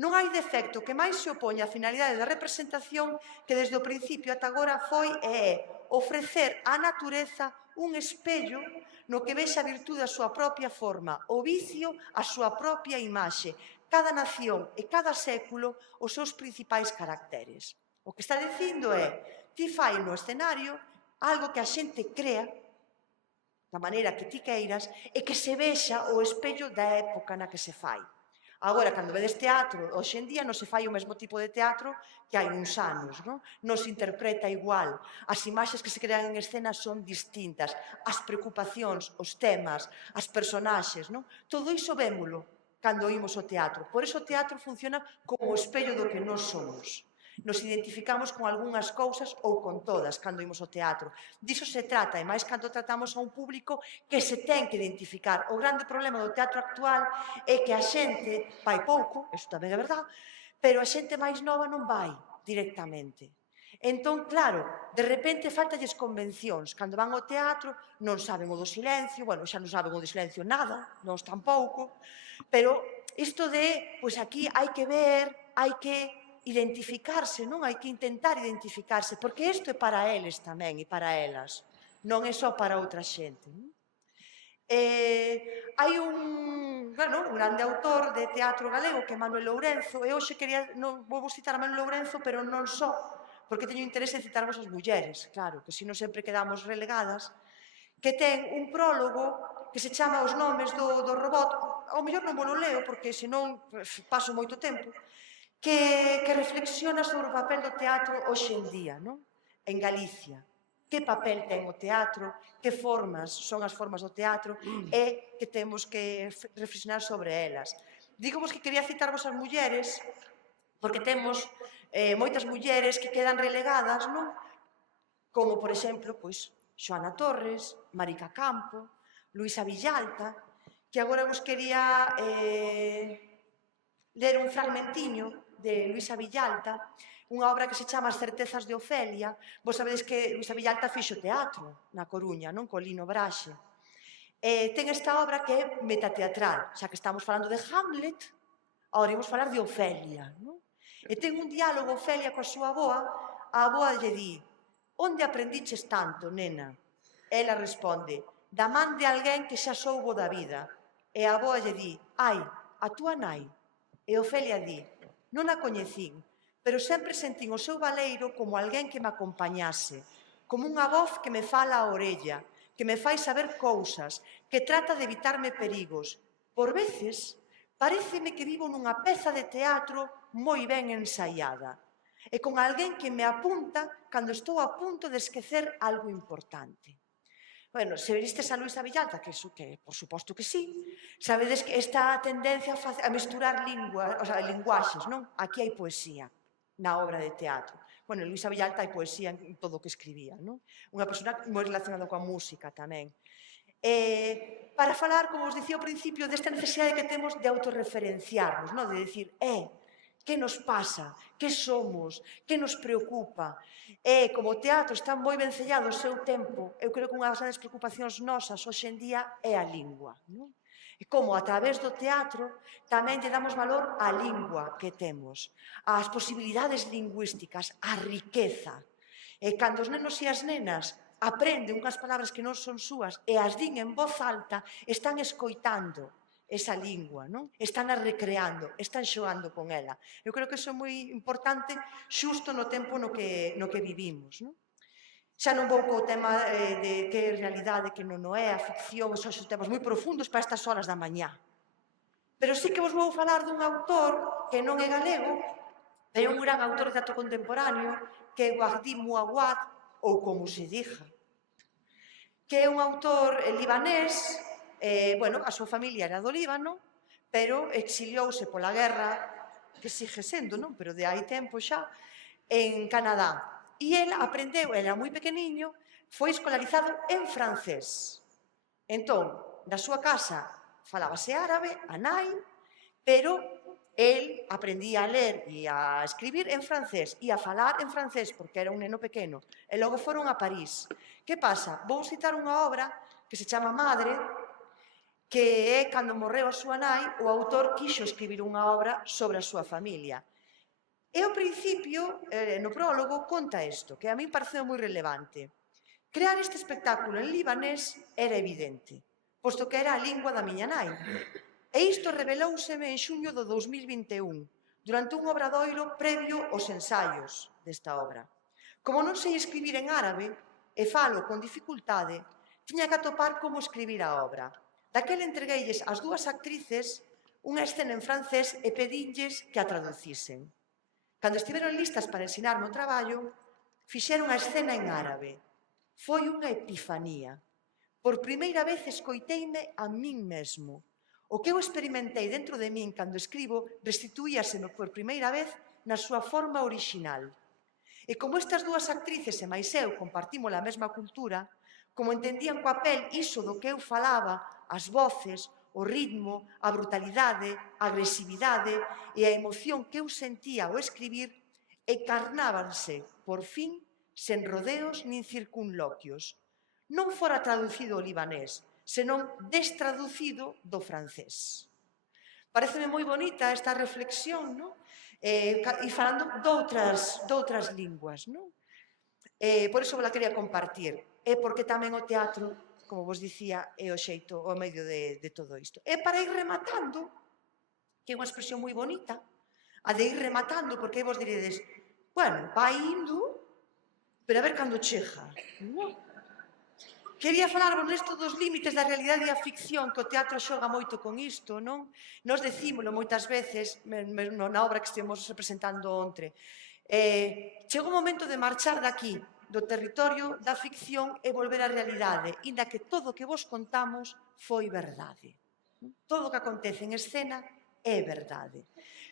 Non hai defecto que máis se opoña á finalidade da representación que desde o principio ata agora foi e é ofrecer á natureza un espello no que vexa a virtude a súa propia forma, o vicio a súa propia imaxe, cada nación e cada século os seus principais caracteres. O que está dicindo é, ti fai no escenario algo que a xente crea, da maneira que ti queiras, e que se vexa o espello da época na que se fai. Agora, cando vedes teatro, hoxe en día non se fai o mesmo tipo de teatro que hai uns anos, non? Non se interpreta igual. As imaxes que se crean en escena son distintas. As preocupacións, os temas, as personaxes, non? Todo iso vémolo cando oímos o teatro. Por iso o teatro funciona como o espello do que nós somos. Nos identificamos con algunhas cousas ou con todas cando imos ao teatro. Diso se trata, e máis cando tratamos a un público que se ten que identificar. O grande problema do teatro actual é que a xente vai pouco, iso tamén é verdad, pero a xente máis nova non vai directamente. Entón, claro, de repente faltalles convencións. Cando van ao teatro non saben o do silencio, bueno, xa non saben o do silencio nada, nós tampouco, pero isto de, pois aquí hai que ver, hai que identificarse, non? Hai que intentar identificarse, porque isto é para eles tamén e para elas, non é só para outra xente. Non? Hai un un grande autor de teatro galego que é Manuel Lourenzo, e hoxe vou citar a Manuel Lourenzo, pero non só, porque teño interese en citarvos as mulleres, claro, que senón sempre quedamos relegadas, que ten un prólogo que se chama Os nomes do robot, ao mellor non vos lo leo, porque senón paso moito tempo, que reflexiona sobre o papel do teatro hoxe en día, en Galicia. Que papel ten o teatro, que formas son as formas do teatro e que temos que reflexionar sobre elas. Dígovos que quería citarvos as mulleres, porque temos moitas mulleres que quedan relegadas, como, por exemplo, Xoana Torres, Marica Campo, Luisa Villalta, que agora vos quería ler un fragmentiño de Luisa Villalta, unha obra que se chama As certezas de Ofelia. Vos sabedes que Luisa Villalta fixo teatro na Coruña, con Lino Braxe. Ten esta obra que é metateatral, xa que estamos falando de Hamlet, agora imos falar de Ofelia. E ten un diálogo Ofelia coa súa avoa, a avoa lle di: onde aprendiches tanto, nena? Ela responde: da man de alguén que xa soubo da vida. E a avoa lle di: ai, a túa nai. E Ofelia di: non a coñecín, pero sempre sentín o seu baleiro como alguén que me acompañase, como unha voz que me fala a orella, que me fai saber cousas, que trata de evitarme perigos. Por veces, paréceme que vivo nunha peza de teatro moi ben ensaiada, e con alguén que me apunta cando estou a punto de esquecer algo importante. Bueno, se vistes a Luisa Villalta, que por suposto que sí, sabedes que esta tendencia a mesturar linguaxes, Aquí hai poesía na obra de teatro. Bueno, en Luisa Villalta hai poesía en todo o que escribía, Unha persona moi relacionada coa música tamén. Para falar, como os dicía ao principio, desta necesidade que temos de autorreferenciarnos, de decir, que nos pasa, que somos, que nos preocupa. E como o teatro está moi vencellado ao seu tempo, eu creo que unha das grandes preocupacións nosas hoxe en día é a lingua. E como a través do teatro tamén lle damos valor á lingua que temos, ás posibilidades lingüísticas, á riqueza. E cando os nenos e as nenas aprenden unhas palabras que non son súas e as din en voz alta, están escoitando esa lingua, están a recreando, están xogando con ela. Eu creo que iso é moi importante xusto no tempo no que vivimos. Xa non vou co tema de que é realidade, que non é, a ficción, esos son temas moi profundos para estas horas da mañá. Pero sí que vos vou falar dun autor que non é galego, pero é un gran autor de teatro contemporáneo, que é Wajdi Mouawad, ou como se diga, que é un autor libanés. A súa familia era do Líbano, pero exiliouse pola guerra, que sigue sendo, pero de hai tempo xa, en Canadá. E ele aprendeu, era moi pequeniño, foi escolarizado en francés. Entón, na súa casa falábase árabe, a nai, pero el aprendía a ler e a escribir en francés e a falar en francés, porque era un neno pequeno. E logo foron a París. Que pasa? Vou citar unha obra que se chama Madre, que é cando morreu a súa nai, o autor quixo escribir unha obra sobre a súa familia. E ao principio, no prólogo, conta isto, que a min pareceu moi relevante. Crear este espectáculo en libanés era evidente, posto que era a lingua da miña nai. E isto revelouseme en xuño do 2021, durante un obradoiro previo aos ensaios desta obra. Como non sei escribir en árabe, e falo con dificultade, tiña que atopar como escribir a obra. Daquela entregueilles ás dúas actrices unha escena en francés e pedinlles que a traducisen. Cando estiveron listas para ensinarme o traballo, fixeron a escena en árabe. Foi unha epifanía. Por primeira vez escoiteime a min mesmo. O que eu experimentei dentro de min cando escribo restituíaseme por primeira vez na súa forma orixinal. E como estas dúas actrices e máis eu compartimos a mesma cultura, como entendían coa pel iso do que eu falaba, as voces, o ritmo, a brutalidade, a agresividade e a emoción que eu sentía ao escribir, encarnábanse, por fin, sen rodeos nin circunloquios. Non fora traducido ao libanés, senón destraducido do francés. Pareceme moi bonita esta reflexión, e falando doutras linguas. Por iso la quería compartir. E porque tamén o teatro, como vos dicía, é o xeito, o medio de todo isto. E para ir rematando, que é unha expresión moi bonita, a de ir rematando, porque aí vos diredes, bueno, vai indo, pero a ver cando chega. Quería falarvos nesto dos límites da realidade e a ficción, que o teatro xoga moito con isto, non? Nos decímolo moitas veces na obra que estivemos representando ontre. Chega o momento de marchar daqui, do territorio da ficción e volver á realidade, inda que todo o que vos contamos foi verdade. Todo o que acontece en escena é verdade.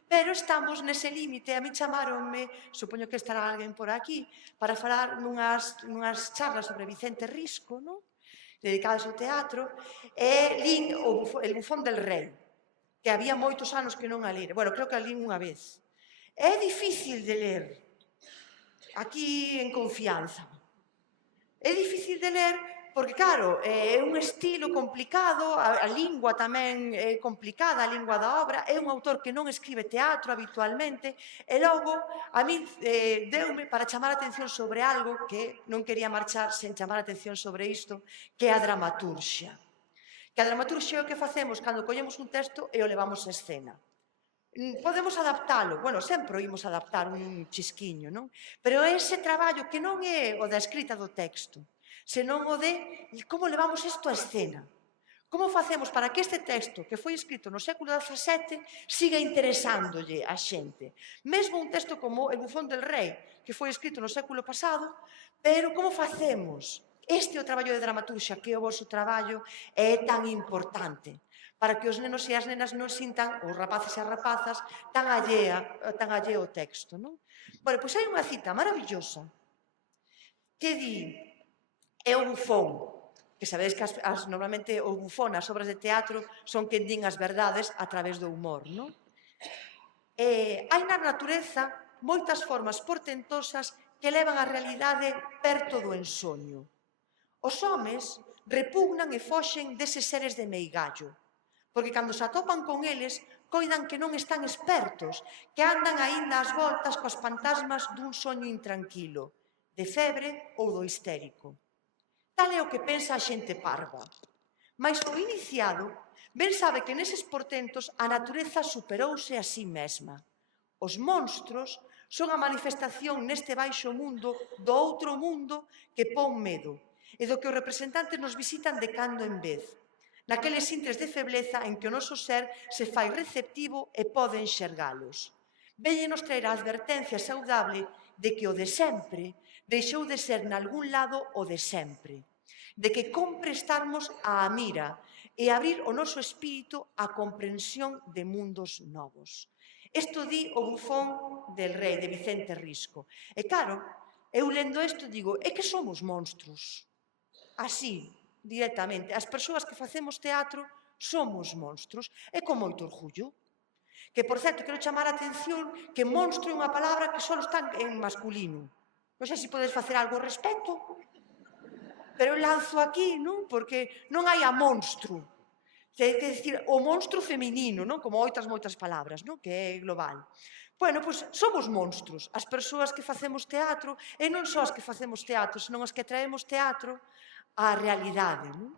Pero estamos nese límite, a mí chamaronme, supoño que estará alguén por aquí, para falar nunhas charlas sobre Vicente Risco, non? Dedicadas ao teatro, e lín El bufón del rei, que había moitos anos que non a lera. Bueno, creo que a lín unha vez. É difícil de ler, aquí en confianza. É difícil de ler porque, claro, é un estilo complicado, a lingua tamén é complicada, a lingua da obra, é un autor que non escribe teatro habitualmente, e logo a mí deume para chamar a atención sobre algo que non quería marchar sen chamar a atención sobre isto, que é a dramaturxia. Que a dramaturxia é o que facemos cando collemos un texto e o levamos a escena. Podemos adaptalo, bueno, sempre o imos adaptar un chisquiño, non? Pero ese traballo que non é o da escrita do texto, senón o de como levamos isto a escena. Como facemos para que este texto que foi escrito no século XVII siga interesándolle a xente? Mesmo un texto como El bufón del rei, que foi escrito no século pasado, pero como facemos? Este é o traballo de dramaturxia, que é o vosso traballo, é tan importante para que os nenos e as nenas non sintan, os rapaces e as rapazas, tan alleo ao texto, non? Bueno, pois hai unha cita maravillosa que di, é o bufón, que sabedes que normalmente o bufón nas obras de teatro son quen din as verdades a través do humor, non? Hai na natureza moitas formas portentosas que levan a realidade perto do ensoño. Os homes repugnan e foxen deses seres de meigallo, porque cando se atopan con eles, coidan que non están expertos, que andan aínda ás voltas coas fantasmas dun soño intranquilo, de febre ou do histérico. Tal é o que pensa a xente parva. Mais o iniciado ben sabe que neses portentos a natureza superouse a sí mesma. Os monstros son a manifestación neste baixo mundo do outro mundo que pon medo e do que os representantes nos visitan de cando en vez, naqueles intres de febleza en que o noso ser se fai receptivo e pode enxergalos. Véñenos traer a advertencia saudable de que o de sempre deixou de ser nalgún lado o de sempre, de que compre estarmos á mira e abrir o noso espírito á comprensión de mundos novos. Isto di o bufón del rei, de Vicente Risco. E claro, eu lendo isto digo, é que somos monstros. Así, directamente. As persoas que facemos teatro somos monstros. E con moito orgullo. Que, por certo, quero chamar a atención que monstro é unha palabra que só está en masculino. Non sei se podes facer algo ao respecto. Pero eu lanzo aquí, non? Porque non hai a monstro. Quer dicir, o monstro feminino, non? Como moitas palabras, non? Que é global. Bueno, pois somos monstros, as persoas que facemos teatro, e non só as que facemos teatro, senón as que traemos teatro á realidade, non?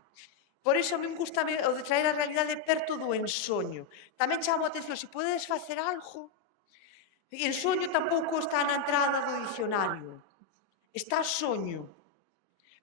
Por iso a mí me gusta o de traer a realidade perto do ensoño. Tamén chamo a atención, se podedes facer algo. Ensoño tampouco está na entrada do dicionario. Está soño.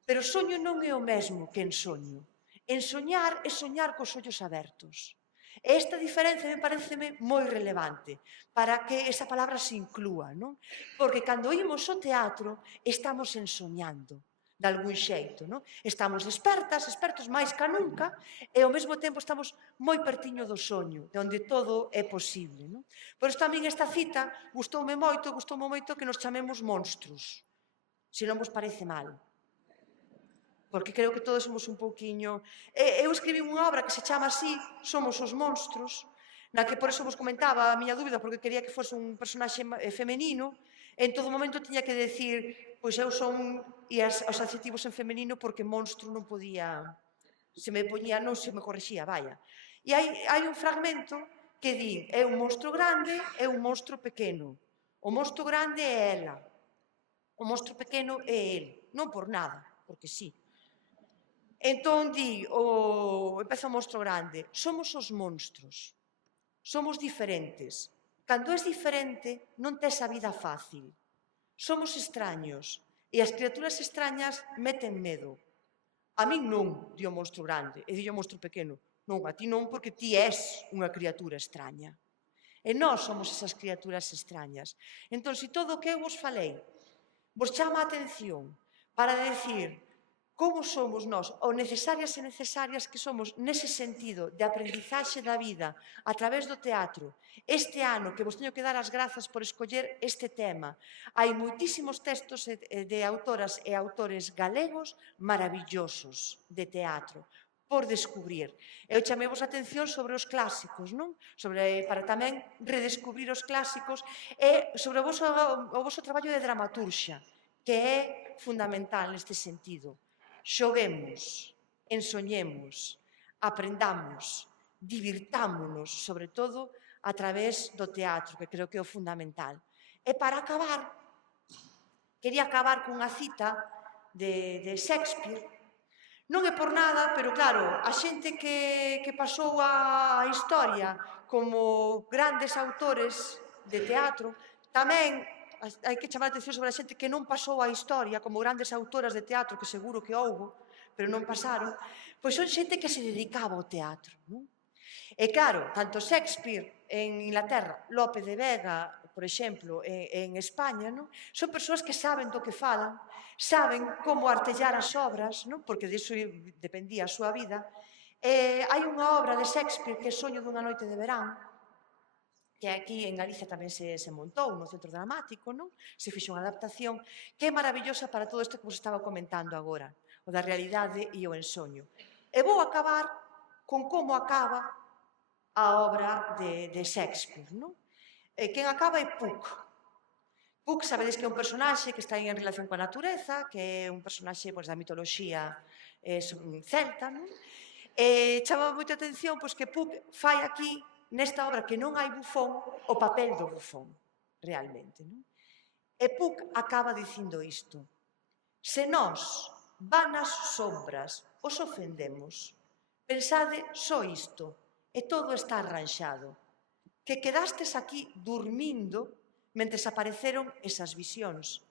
Pero soño non é o mesmo que ensoño. Ensoñar é soñar cos ollos abertos. E esta diferencia me pareceme moi relevante para que esa palabra se inclúa, non? Porque cando imos ao teatro estamos ensoñando, de algún xeito, non? Estamos expertos máis ca nunca, e ao mesmo tempo estamos moi pertiño do soño, de onde todo é posible, non? Por isto a min esta cita gustoume moito que nos chamemos monstros, se non vos parece mal. Porque creo que todos somos un pouquiño... Eu escribí unha obra que se chama así, Somos os monstros, na que por eso vos comentaba a miña dúbida, porque quería que fose un personaxe femenino, e en todo momento tiña que decir, pois eu son, e os adjetivos en femenino, porque monstro non podía... Se me poñía, non se me corrixía, vaya. E hai un fragmento que di, é un monstro grande e un monstro pequeno. O monstro grande é ela, o monstro pequeno é el. Non por nada, porque sí. Entón empeza o monstro grande, somos os monstros, somos diferentes. Cando és diferente, non tes a vida fácil. Somos extraños, e as criaturas extrañas meten medo. A min non, di o monstro grande, e di o monstro pequeno. Non, a ti non, porque ti és unha criatura extraña. E nós somos esas criaturas extrañas. Entón, se todo o que eu vos falei vos chama a atención para decir como somos nós, ou necesarias e necesarias que somos nese sentido de aprendizaxe da vida a través do teatro, este ano que vos teño que dar as grazas por escoller este tema. Hai moitísimos textos de autoras e autores galegos maravillosos de teatro por descubrir. Eu chamei-vos a atención sobre os clásicos, non? Para tamén redescubrir os clásicos e sobre o voso traballo de dramaturxa, que é fundamental neste sentido. Xoguemos, ensoñemos, aprendamos, divirtámonos, sobre todo a través do teatro, que creo que é o fundamental. E para acabar, quería acabar cunha cita de Shakespeare. Non é por nada, pero claro, a xente que pasou a historia como grandes autores de teatro, tamén hai que chamar a atención sobre a xente que non pasou a historia como grandes autoras de teatro, que seguro que houbo, pero non pasaron, pois son xente que se dedicaba ao teatro, non? E claro, tanto Shakespeare en Inglaterra, Lope de Vega, por exemplo, en España, non? Son persoas que saben do que falan, saben como artellar as obras, non? Porque disso dependía a súa vida. Hai unha obra de Shakespeare que é Soño dunha noite de verán, que aquí en Galicia tamén se montou no Centro Dramático, non? Se fixo unha adaptación que é maravillosa para todo isto que vos estaba comentando agora, o da realidade e o ensoño. E vou acabar con como acaba a obra de Shakespeare, non? Quen acaba é Puck. Puck, sabedes que é un personaxe que está en relación coa natureza, que é un personaxe da mitoloxía celta, non? Chama moita atención que Puck fai aquí, nesta obra que non hai bufón, o papel do bufón, realmente, non? E Puck acaba dicindo isto: se nós, vanas sombras, os ofendemos, pensade só isto, e todo está arranxado, que quedastes aquí dormindo mentres apareceron esas visións,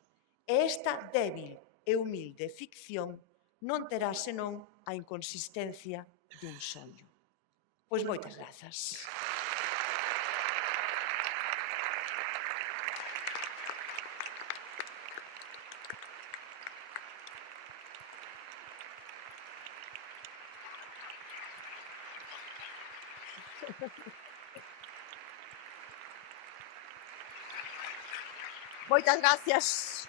e esta débil e humilde ficción non terá senón a inconsistencia dun soño. Pois moitas grazas. Moitas gracias.